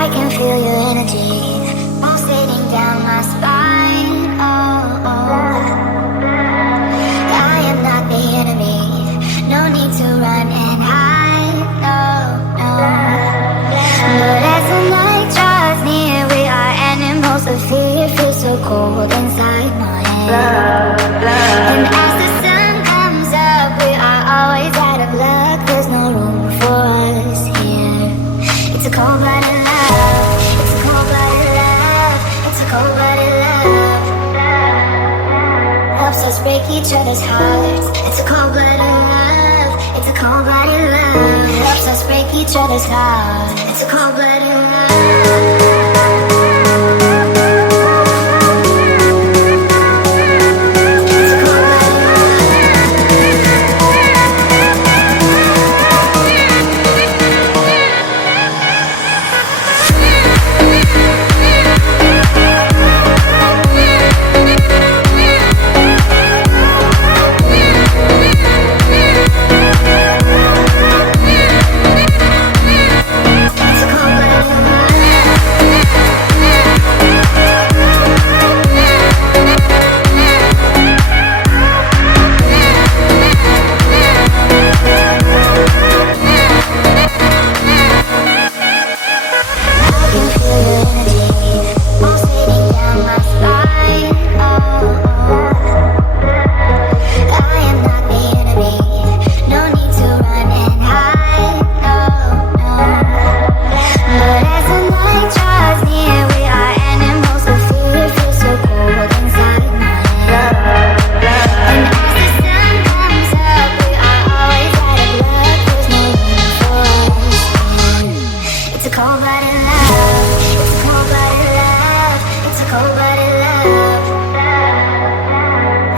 I can feel your energy pulsating down my spine. Oh, oh. I am not the enemy. No need to run and hide. No, no. But as the night draws near, we are animals of fear. Feel so cold inside my head. And as the sun comes up, we are always out of luck. There's no room for us here. It's a cold-blooded love. It's a cold-blooded love. It's a cold-blooded love. Helps us break each other's hearts. It's a cold-blooded love. It's a cold-blooded love. Helps us break each other's hearts. It's a cold-blooded love.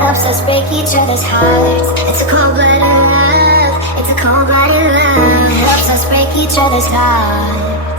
Helps us break each other's hearts. It's a cold-blooded love. It's a cold-blooded love. Helps us break each other's hearts.